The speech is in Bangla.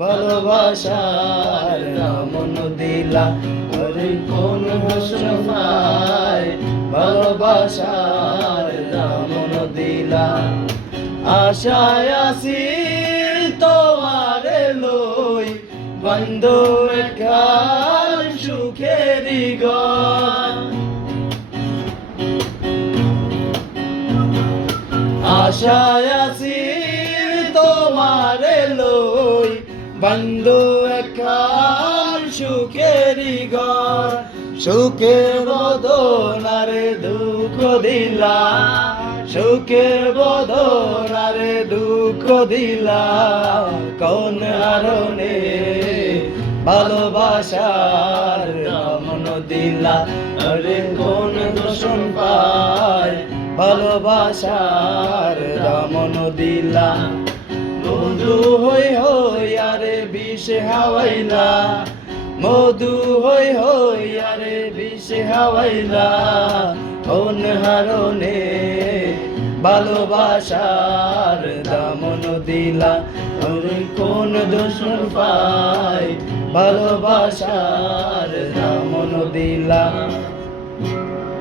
ভালোবাসার দামন দিলা আরে কোন হোসন পায় ভালোবাসার দামন দিলা আশায় আছি তোমারে লই বন্ধু একাল সুখেরি ঘর আশায় আছি তোমারে লই বন্ধু একাল সুখেরি ঘর সুখের বদনারে দুঃখ দিলা সুখের বদনারে দুঃখ দিলা কোন কারণে ভালোবাসার দামন দিলা আরে কোন দোষণ পায় ভালোবাসার দামন দিলা মধু হই হই আরে বিষ হাওয়াইলা মধু হই হই আরে বিষ হাওয়াইলা কোন হারণে ভালোবাসার দামন দিলা আরে কোন দোষণ পায় ভালোবাসার দামন দিলা